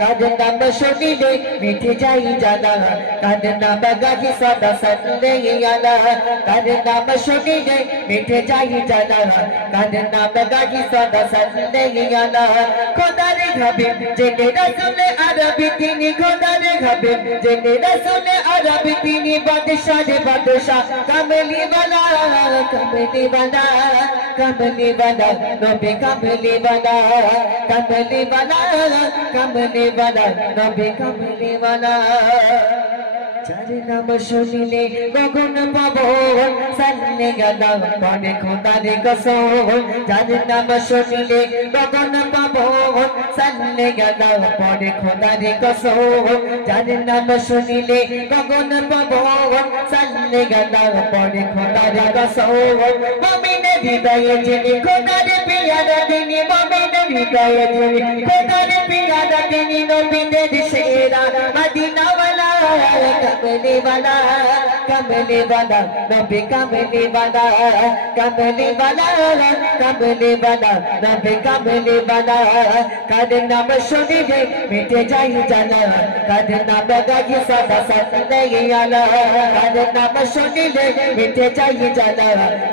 কার নাম শুনিলে মিটে যায় জানা কার নাম গাহি সদা সাল্লে আলা কার নাম শুনিলে মিটে যায় জানা কার নাম গাহি সদা সাল্লে আলা খোদার হাবিব জেনে রাসূল আরবি তিনি খোদার হাবিব জেনে রাসূল আরবি তিনি বাদশাহ বাদশাহ কামলি वाला कमली वाला कमली वाला नबी कमली वाला कमली वाला कमली वाला नबी कमली वाला चार नाम शुनिले गगन पवन सालने गला पड़े खुदार कसम चार नाम शुनिले गगन पवन सालने गला पड़े खुदार कसम चार नाम शुनिले गगन पवन सालने गला पड़े खुदार कसम मुमिन हृदय जिनी खुदार प्यारा दिनी मुमिन हृदय जिनी खुदार प्यारा दिनी नबी दे शेरा मदीना वाला कमली वाला नबी कमली वाला कमली वाला कमली वाला नबी कमली वाला काद नाम शुनिले मिटे जाई जाना काद नाम गाही सदा सल्ले आला काद नाम शुनिले मिटे जाई जाना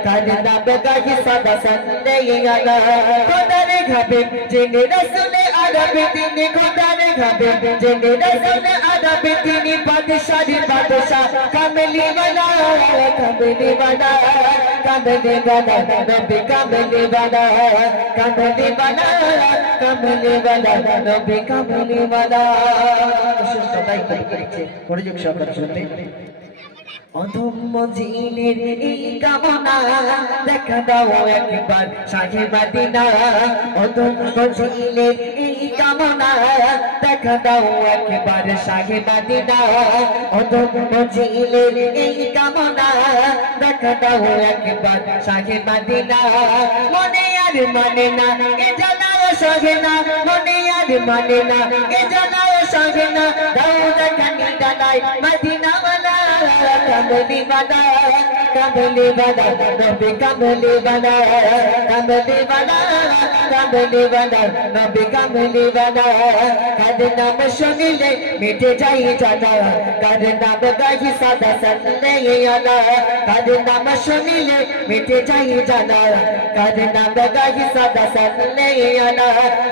काद नाम गाही सदा सल्ले आला खुदार हाबिब जिने रसूल आरबी तिनी खुदार हाबिब जिने रसूल आरबी तिनी बादशाह बादशाह कमली वाला कमली वाला कमली वाला नबी कमली वाला कमली वाला कमली वाला नबी कमली वाला সুস্থতাই করেছে পরিযোগ সরকার শুনতে অধম জিনের এই কামনা দেখা দাও একবার শাহে মদিনা অধম জিনের এই কামনা দেখা দাও একবার শাহে মদিনা অধম জিনের এই কামনা দেখা দাও একবার শাহে মদিনা মনে আর মানে না এ জানাও সহে না মনে আর মানে না এ জানাও সহে না দাও দেখা নিদানাই মদিনা वाला कमली वाला कमली वाला नबी कमली वाला कमली वाला कमली वाला नबी कमली वाला काद नाम शुनिले मिटे जाई जाना काद नाम गाही सदा सल्ले आला काद नाम शुनिले मिटे जाई जाना काद नाम गाही सदा सल्ले आला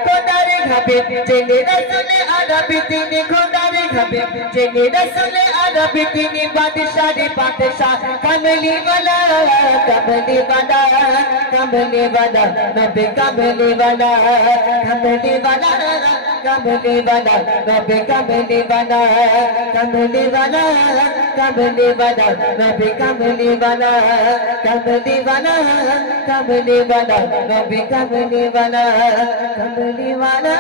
खुदार हाबिब जिने रसूल आरबी तिनी खुदार हाबिब जिने रसूल आरबी तिनी बादशाह बादशाह कमली वाला कमली वाला कमली वाला नबी कमली वाला कमली वाला कमली वाला नबी कमली वाला कमली वाला कमली वाला नबी कमली वाला कमली वाला कमली वाला नबी कमली वाला कमली वाला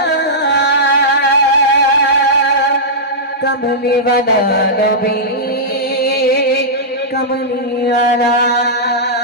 कमली वाला नबी कमली वाला।